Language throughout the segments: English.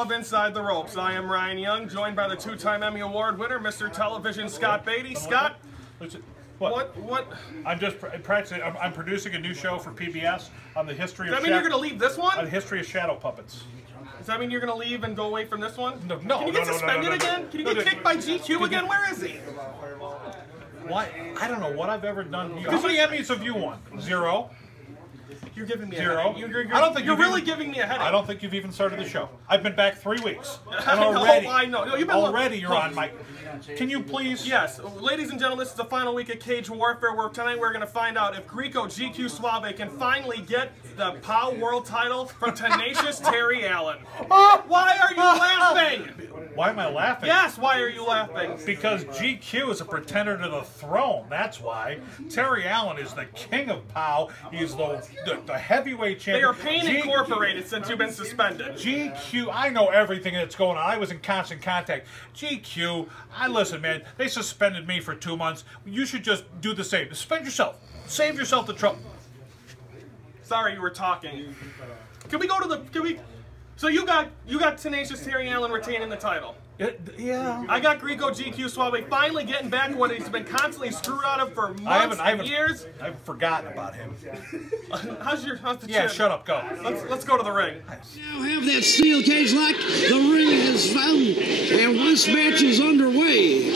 of Inside the Ropes. I am Ryan Young, joined by the two-time Emmy Award winner, Mr. Television Scott Beatty. Scott, what? I'm producing a new show for PBS on the history of. Does that mean you're going to leave this one? On the history of shadow puppets. Does that mean you're going to leave and go away from this one? No. Can you get suspended again? Can you get kicked by GQ again? Where is he? Why? I don't know what I've ever done. How many Emmys have you won? 0. You're giving me Zero. A headache. I don't think you're really giving me a headache. I don't think you've even started the show. I've been back 3 weeks. And I know. No, you've been already you're on my... Can you please... Yes. Ladies and gentlemen, this is the final week of Cage Warfare, where tonight we're going to find out if Greeko GQ Suave can finally get the POWW World Title from tenacious Terry Allen. Why are you laughing? Why am I laughing? Yes, why are you laughing? Because GQ is a pretender to the throne. That's why. Terry Allen is the king of POW. He's the heavyweight champion. They are Pain Incorporated since you've been suspended. GQ, I know everything that's going on. I was in constant contact. GQ, listen, man, they suspended me for 2 months. You should just do the same. Suspend yourself. Save yourself the trouble. Sorry, you were talking. Can we go to the... So you got tenacious Terry Allen retaining the title. Yeah. I got Greeko GQ Suave finally getting back what he's been constantly screwed out of for months and years. I've forgotten about him. How's the Yeah, chin? shut up, go. Let's go to the ring. Now have that steel cage lock. The ring is found, and this match is underway.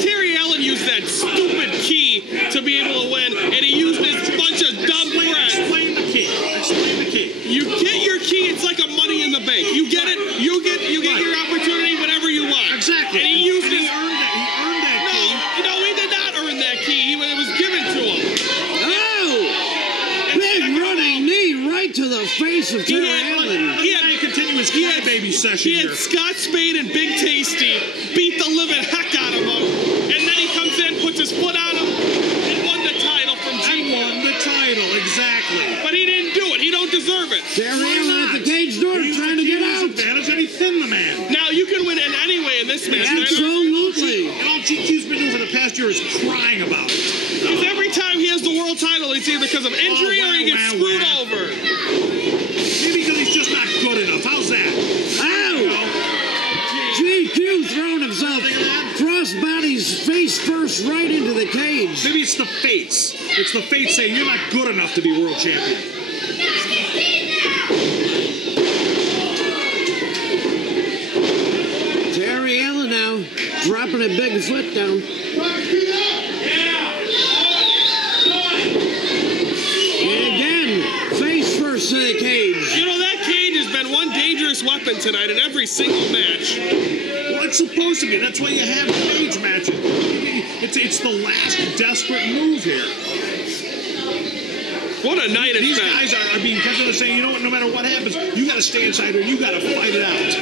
Terry Allen used that stupid key to be able to win, and he used this bunch of dumb crap. Explain the key. Explain the key. You get your key, it's like a money in the bank. You get it, you get your opportunity whenever you want. Exactly. And he used and he earned that key. No, he did not earn that key. It was given to him. Oh! Big running knee right to the face of Terry Allen. He had baby session He had Scott Spade and Big Tasty beat the living heck out of him, and then he comes in, puts his foot on him, and won the title from GQ. Won the title, exactly. But he didn't do it. He don't deserve it. Terry Allen at the cage door trying to get out. Advantage, and he thinned the man. Now you can win in any way in this match. Absolutely. And all GQ's been doing for the past year is crying about it. Because every time he has the world title, it's either because of injury or he gets screwed over. Maybe because he's just not good enough. How's that? GQ throwing himself crossbodies face first right into the cage. Maybe it's the fates. It's the fates saying you're not good enough to be world champion. Terry Allen now dropping a big foot down. And again, face first to the cage. You know, that cage has been one dangerous weapon tonight in every single match. Well, it's supposed to be. That's why you have cage matches. It's the last desperate move here. What a night it's These been. guys are being tempted to say, you know what, no matter what happens, you got to stay inside or you got to fight it out.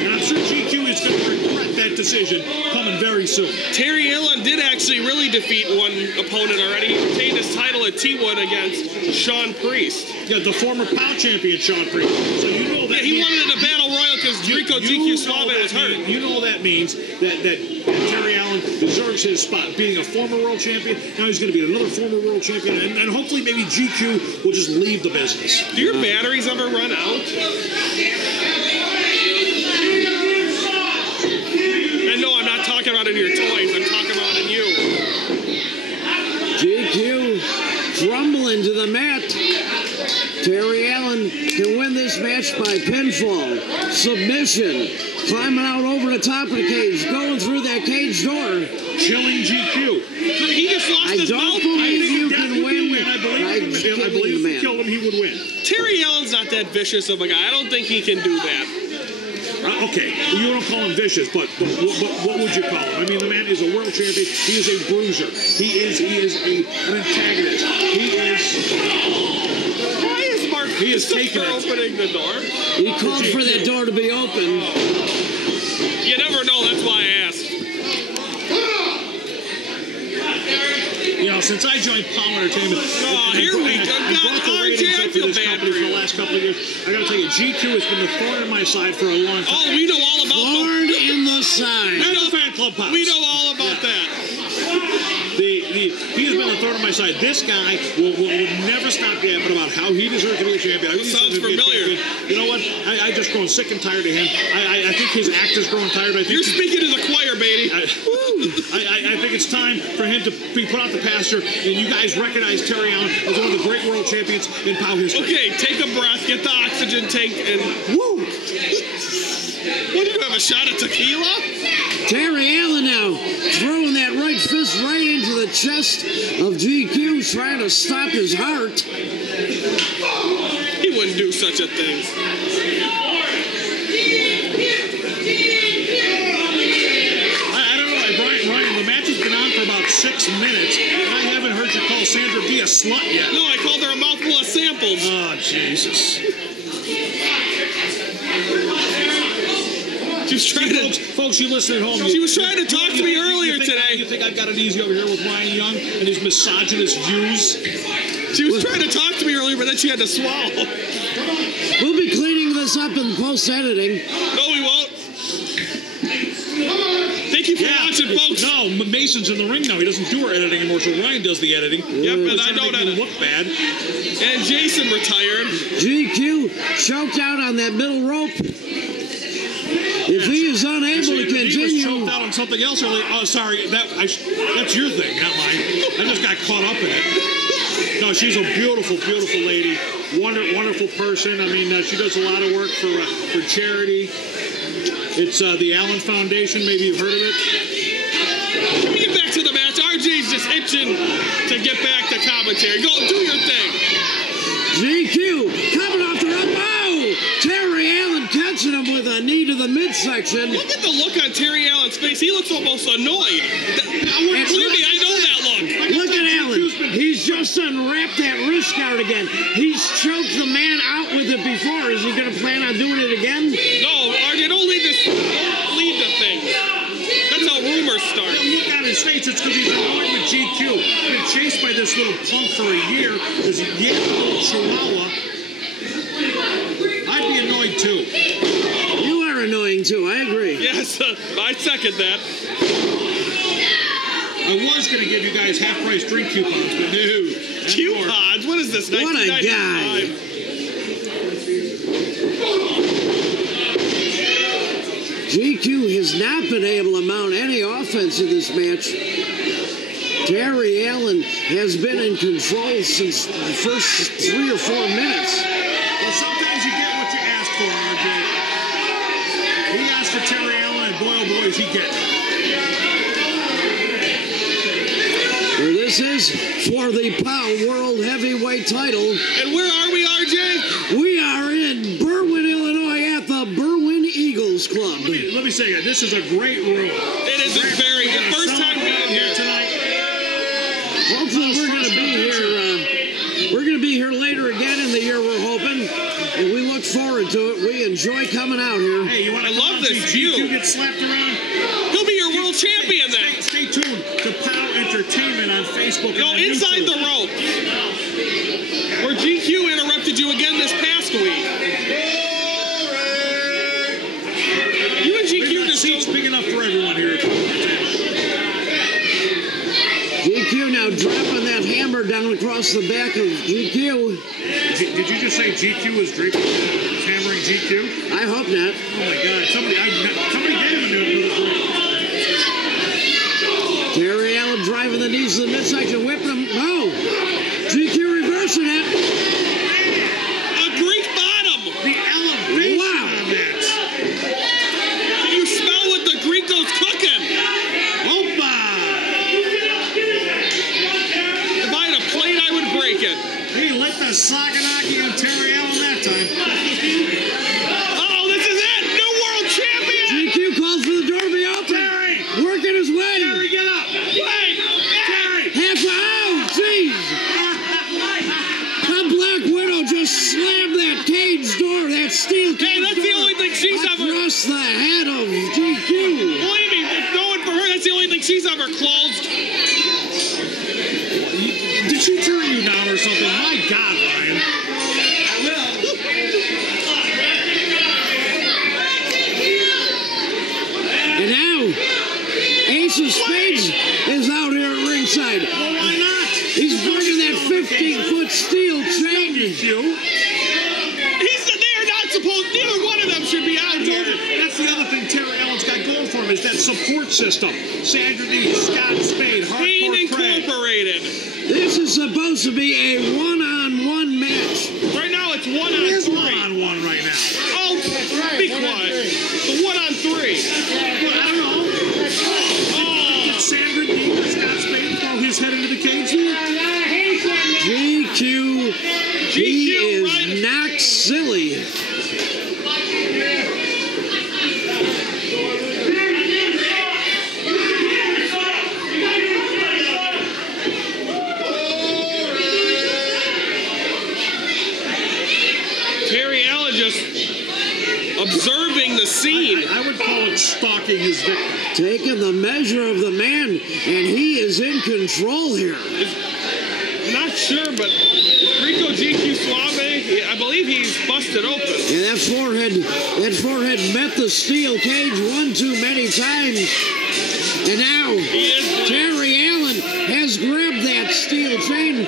And I'm sure GQ is going to regret that decision coming very soon. Terry Allen did actually really defeat one opponent already. He retained his title at T-Wood against Sean Priest. Yeah, the former POW champion, Sean Priest. So you know that. Yeah, he won it in a battle royal because Greeko GQ Suave was hurt. You know that means that Terry Allen deserves his spot. Being a former world champion, now he's going to be another former world champion, and hopefully maybe GQ will just leave the business. Do your batteries ever run out? And no, I'm not talking about in your toys. I'm talking about in you. GQ crumbling to the mat. Terry Allen can win this match by pinfall, submission, climbing out over the top of the cage, going through that cage door. Chilling GQ. He just lost his mouth. I don't believe you can win. I believe if he killed him, he would win. Terry Allen's not that vicious of a guy. I don't think he can do that. Okay, you don't call him vicious, but what would you call him? I mean, the man is a world champion. He is a bruiser. He is an antagonist. Why is Mark taking it. opening the door? He called for that door to be open. You never know. That's why I asked. You know, since I joined POW Entertainment, here we go. brought the ratings up for this company for the last couple of years. I got to tell you, GQ has been the thorn in my side for a long time. Oh, we know all about Thorn in the side. And the fan club pops. We know all about that. he's been a thorn on my side. This guy will never stop yapping about how he deserves to be a champion. Sounds familiar. You know what? I just grown sick and tired of him. I think his act is growing tired. I think you're speaking to the choir, Beatty. I think it's time for him to be put out the pasture, and you guys recognize Terry Allen as one of the great world champions in POW history. Okay, take a breath, get the oxygen tank, and woo! What, do you have a shot of tequila? Terry Allen now throwing that right fist right into the chest of GQ, trying to stop his heart. He wouldn't do such a thing. I don't know, Ryan, the match has been on for about 6 minutes, and I haven't heard you call Sandra B a slut yet. No, I called her a mouthful of samples. Oh, Jesus. She was trying to... Folks, you listen at home. She was trying to talk to me earlier today. You think I've got it easy over here with Ryan Young and his misogynist views? She was trying to talk to me earlier, but then she had to swallow. We'll be cleaning this up in post-editing. No, we won't. Thank you for watching, folks. No, Mason's in the ring now. He doesn't do our editing anymore, so Ryan does the editing. Yep, and I don't edit. Look bad. And Jason retired. GQ choked out on that middle rope. If he is unable to continue... He was choked out on something else earlier. Oh, sorry. That's your thing, not mine. I just got caught up in it. No, she's a beautiful, beautiful lady. Wonderful person. I mean, she does a lot of work for charity. It's the Allen Foundation. Maybe you've heard of it. Let me get back to the match. RJ's just itching to get back to commentary. Go, do your thing. GQ coming off the rope. Oh! Terry Allen catching him with a knee to the midsection. Look at the look on Terry Allen's face. He looks almost annoyed. Believe me, I know that look. Look at Allen. He's just unwrapped that wrist guard again. He's choked the man out with it before. Is he going to plan on doing it again? No, RJ, don't lead the thing. That's how rumors start. Look on his face. It's because he's annoyed with GQ. Been chased by this little punk for a year. This little chihuahua. I'd be annoyed too. You are annoying too. I agree. Yes, I second that. I was going to give you guys half-price drink coupons, but no. Coupons? What is this? What a guy. GQ has not been able to mount any offense in this match. Terry Allen has been in control since the first 3 or 4 minutes. Well, sometimes you get what you ask for, RJ. He asked for Terry Allen, and boy, oh boy, is he getting it. Well, this is for the POW World Heavyweight Title. And where are we, RJ? We are in Berwyn, Illinois at the Berwyn Eagles Club. Let me say that this is a great room. It is a very good first time being here tonight. Hopefully we're going to be here. We're going to be here later again in the year, we're hoping. And we look forward to it. We enjoy coming out here. Hey, you want to love this view. GQ get slapped around? He'll be your world champion then. Stay tuned to POW Entertainment on Facebook. Go inside the rope. Where GQ interrupted you again this past week. You and GQ just seats big enough for everyone here. GQ now dropping that hammer down across the back of GQ. Did you just say GQ was hammering GQ? I hope not. Oh my God! Somebody gave him a new drink. Terry Allen driving the knees to the midsection, whipping him. Oh! GQ reversing it. A Greek bottom. The elevation on that. Can you smell what the Greeko's cooking? Opa! If I had a plate, I would break it. He lit the Saganaki on Terry Allen that time. Oh, this is it! New world champion! GQ calls for the door to be open. Terry! Working his way. Terry, get up! Wait! Terry! Half oh, jeez! The Black Widow just slammed that cage door, that steel cage Hey, that's door the only thing she's ever... across the head of GQ. Believe me, if going for her, that's the only thing she's ever closed. Did she turn you down or something? My God, Ryan. He's bringing that 15-foot steel chain. They're not supposed, neither one of them should be out here. That's the other thing Terry Allen's got going for him is that support system. Sandra D, Scott Spade, Pain Hardcore Craig. Incorporated. This is supposed to be a one-on-one match. Right now it's 1 on 3. It is 1-on-1 right now. Oh, be quiet. The 1 on 3. Well, I don't know. Did Sandra D or Scott Spade throw his head into the cage here? GQ, he is right? knocked silly. Terry Allen just observing the scene. I would call it stalking his victim. Taking the measure of the man, and he is in control here. Not sure, but Greeko GQ Suave, I believe he's busted open. And that forehead met the steel cage one too many times. And now Terry Allen has grabbed that steel chain,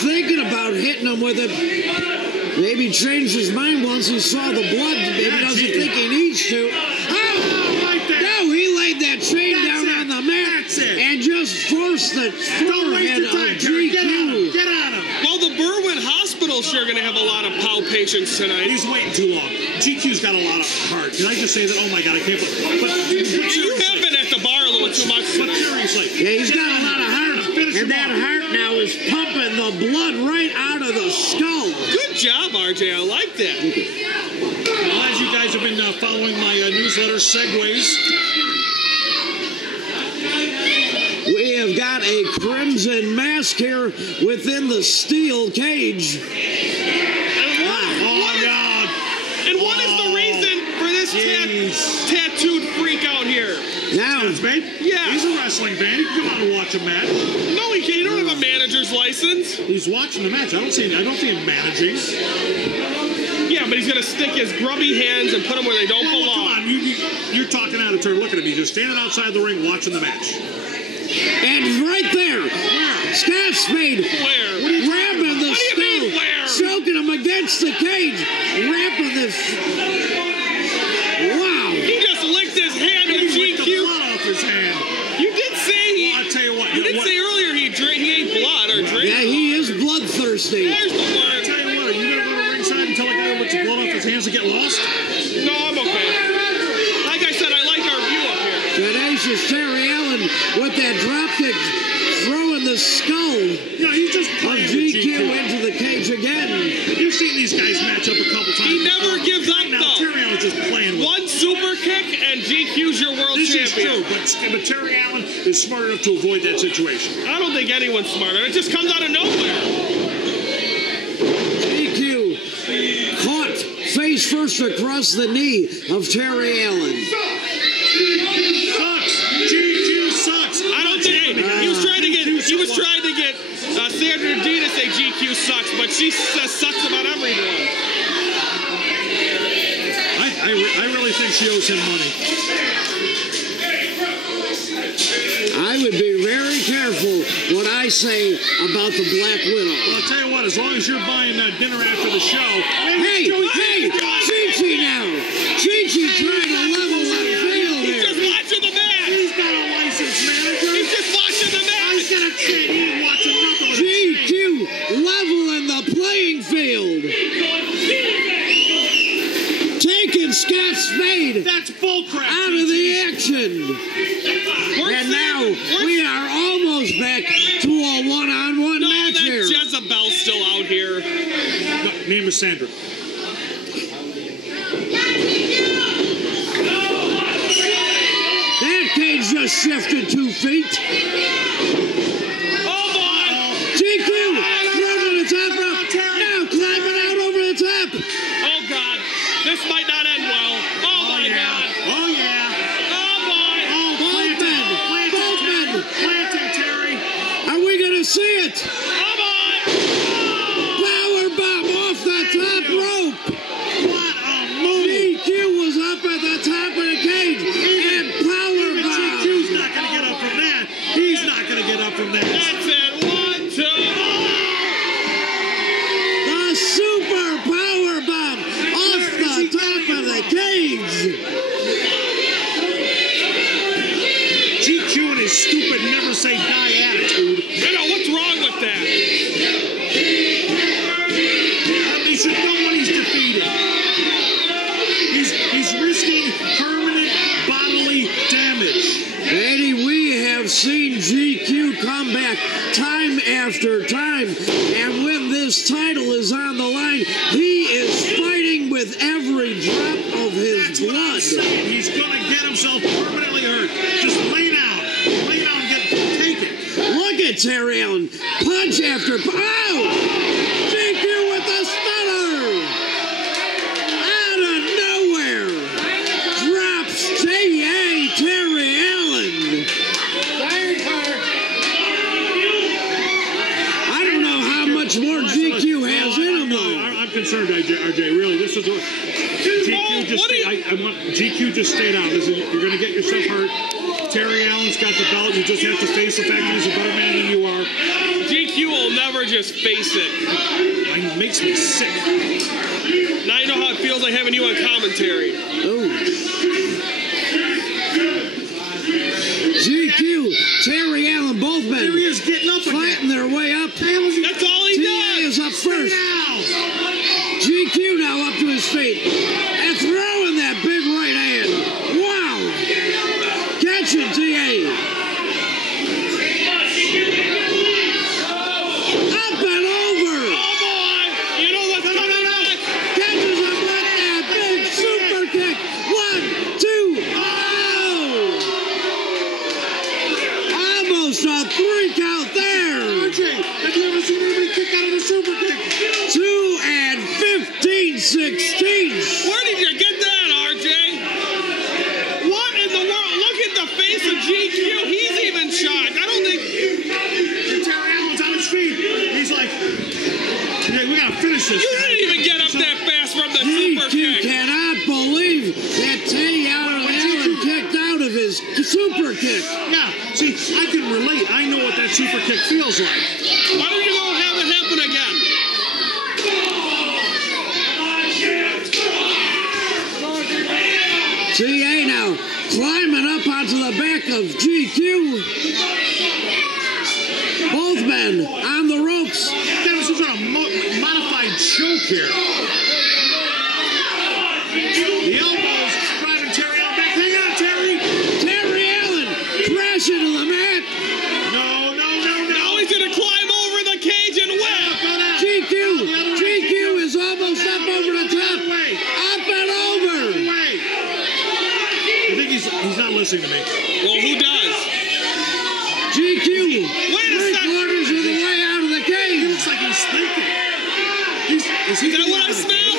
thinking about hitting him with it. Maybe changed his mind once he saw the blood. Maybe doesn't think he needs to. No, he laid that chain down on the mat and just forced the forehead of GQ. Get on him. Well, the Berwyn Hospital's sure going to have a lot of POW patients tonight. He's waiting too long. GQ's got a lot of heart. Can I just say that? Oh my God, I can't believe. But You have been at the bar a little too much But tonight. seriously. Yeah, he's got a lot of heart. And that heart now is pumping the blood right out of the skull. Good job, RJ. I like that. Well, as you guys have been following my newsletter segues, We have got a crimson mask here within the steel cage. And what is the reason for this tattooed freak out here? Now, Yeah. He's a wrestling fan. He can come out and watch a match. No, he can't. He don't have a manager's license. He's watching the match. I don't see him managing. Yeah, but he's going to stick his grubby hands and put them where they don't Well, come belong. on. You're talking out of turn. Look at him. He's just standing outside the ring watching the match. and right there, Scott Spade grabbing the skull, choking him against the cage, wrapping this. Wow. He just licked his hand with Licked the GQ. blood off his hand. You did say Well, I'll tell you what. You did say earlier he ate blood or drank. Yeah, he is bloodthirsty. There's the I'll word. tell you what. Are you gonna go to ringside and tell a guy what's the blood off his hands and get lost? No, I'm okay. Like I said, I like our view up here. Tenacious Terry Allen with that dropkick, throwing the skull Yeah, he's just of playing with GQ into the cage again. You've seen these guys match up a couple times. He never gives up, Now, though. Terry Allen's just playing with One super kick and GQ's your world This is champion. true, but Terry Allen is smart enough to avoid that situation. I don't think anyone's smarter. It just comes out of nowhere. GQ caught face first across the knee of Terry Allen. Sucks. GQ sucks. I don't think he was trying to get Sandra D to say GQ sucks, but she says sucks about everyone. I really think she owes him money. I would be very careful what I say about the Black Widow. Well, I'll tell you what, as long as you're buying dinner after the show. Hey, Chi-Chi now. Chi-Chi trying to level that field He's just here. watching the match. He's got a licensed manager. He's just watching the match. He's got a chain. He ain't watching nothing with a GQ chain. leveling the playing field. Taking Scott Spade That's bullcrap. out of the action. And now we are almost back to a one-on-one No, match that here. Jezebel's still out here. Name is Sandra. That cage just shifted 2 feet. Oh boy! GQ thrown to the top rope. Now climbing out over the top. Oh God! This might not end well. Oh my God! Oh, yeah. Oh boy! Oh, Both men. planted, Terry. Are we going to see it? Oh boy! Power bomb off the top rope. What a move. GQ was up at the top of the cage and power Even bomb. GQ's not going to get up from that. He's not going to get up after time. And when this title is on the line, he is fighting with every drop of his blood. He's going to get himself permanently hurt. Just lay down. Lay down and take it. Look at Terry Allen. Punch after punch. Oh! GQ with the stunner. Out of nowhere. Drops T.A. Terry Allen. I don't know how much more GQ has in him, though. I'm concerned, RJ. Really, this is what GQ just stay down. You're going to get yourself hurt. Terry Allen's got the belt. You just have to face the fact that he's a better man than you are. GQ will never just face it. It makes me sick. Now you know how it feels like having you on commentary. Oh. GQ, Terry Allen, both men There he is getting up fighting their way up. That's all he T.A. does. is up first. GQ now up to his feet and throwing that big right hand. Wow. Catch it, T.A. Up and over. Oh boy! You know what's coming next? Catches him with that big super kick. 1, 2, oh! Almost a 3 count there. RJ, have you ever seen anybody kick out of a super kick? 2 and 15-16. Where did you get that, RJ? What in the world? Look at the face of GQ. He's even shocked. I don't think. Terry Allen's on his feet. He's like, we got to finish this. You didn't even get up that fast from the super GQ kick. cannot believe that Terry Allen kicked out of his super kick. Yeah, see, I can relate. I know what that super kick feels like. Why don't you go have it happen again? T.A. now climbing up onto the back of GQ. Both men on the ropes. That was some sort of modified choke here. The elbows driving Terry Allen back. Hang on, Terry. Terry Allen crashing to the mat. No. Now he's going to climb over the cage and whip. GQ is almost up over the top. Up and over. I think he's not listening to me. Well, who does? GQ. Wait a Three second. quarters of the way out of the He cage. looks like he's thinking. Is that what I smell?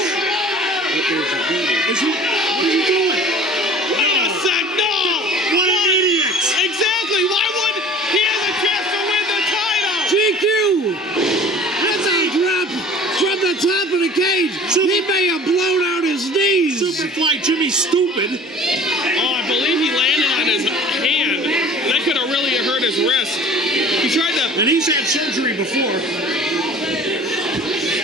What is he doing? Wait a sec. No. What an idiot. Exactly. Why would he have a chance to win the title? GQ. That's a drop from the top of the cage. He may have blown out his knees. Superfly Jimmy Stupid. Oh, I believe he landed on his hand. That could have really hurt his wrist. He tried to. And he's had surgery before.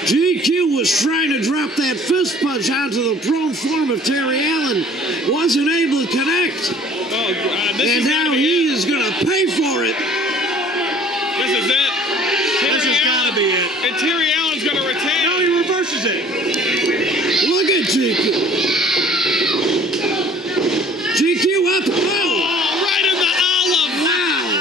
GQ was trying to drop that fist punch onto the prone form of Terry Allen. Wasn't able to connect. Oh, God. This And is now gotta be he it. is going to pay for it. This is it. This has got to be it. And Terry Allen's going to retain. Now he reverses it. Look at GQ. GQ up. Oh, Right in the olive. wow.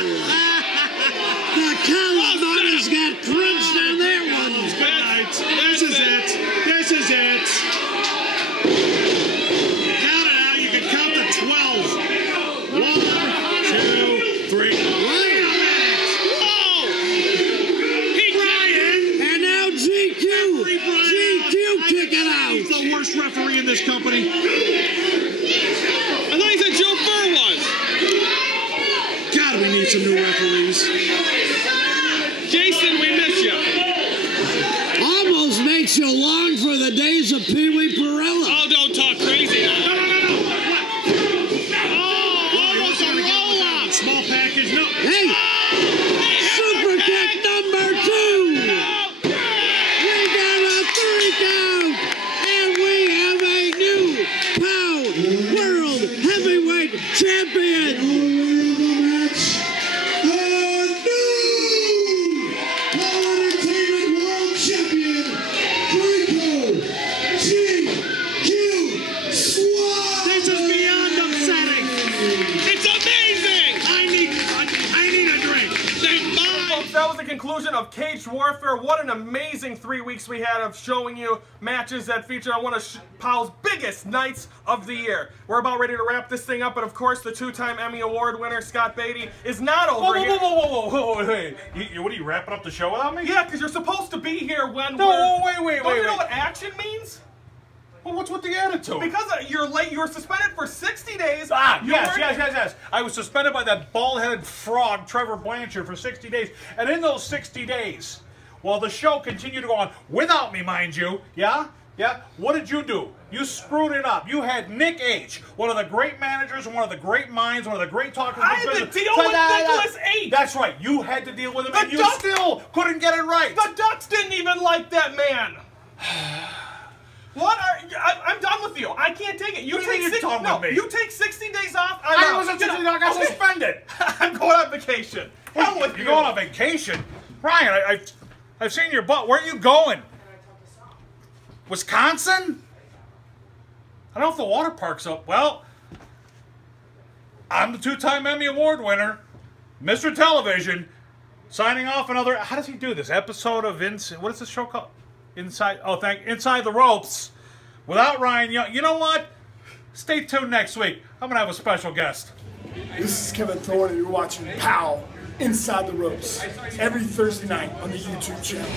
The collarbone has got crunched on that one. Good night. This is it. This is it. Count it out. You can count to 12. 1, 2, 3. Whoa! He And now GQ. GQ kicking out. He's the worst referee in this company. I thought he said Joe Burr was. God, we need some new referees. Jason, we miss you. Almost makes you long for the days of Pee Wee Perella. Oh, don't talk crazy now. No. Oh, almost a roll-up. Small package. No. Hey, super kick number 2. We got a 3 count, and we have a new POWW World Heavyweight Champion. World Champion, Greeko, GQ. of Cage Warfare. What an amazing 3 weeks we had of showing you matches that feature on one of POW's biggest nights of the year. We're about ready to wrap this thing up, but of course the 2-time Emmy Award winner, Scott Beatty, is not over here. Whoa, hey. What are you, wrapping up the show without me? Yeah, because you're supposed to be here when wait. Don't you know what action means? Well, what's with the attitude? Because you're late, you were suspended for 60 days. Yes. I was suspended by that bald-headed frog, Trevor Blanchard, for 60 days. And in those 60 days, while the show continued to go on, without me, mind you, yeah, what did you do? You screwed it up. You had Nick H., one of the great managers, one of the great minds, one of the great talkers. I had to deal with Nicholas H. That's right. You had to deal with him, and you still couldn't get it right. The Ducks didn't even like that man. What are I'm done with you. I can't take it. You take 60 days off. I wasn't 60 days. I got suspended. I'm going on vacation. Hell with you. You're going on vacation, Ryan? I've seen your butt. Where are you going? Wisconsin? I don't know if the water park's up. Well, I'm the 2-time Emmy Award winner, Mr. Television, signing off another. How does he do this episode of what is this show called? Inside the Ropes, without Ryan Young. You know what? Stay tuned next week. I'm gonna have a special guest. This is Kevin Thorne, and you're watching POW Inside the Ropes every Thursday night on the YouTube channel.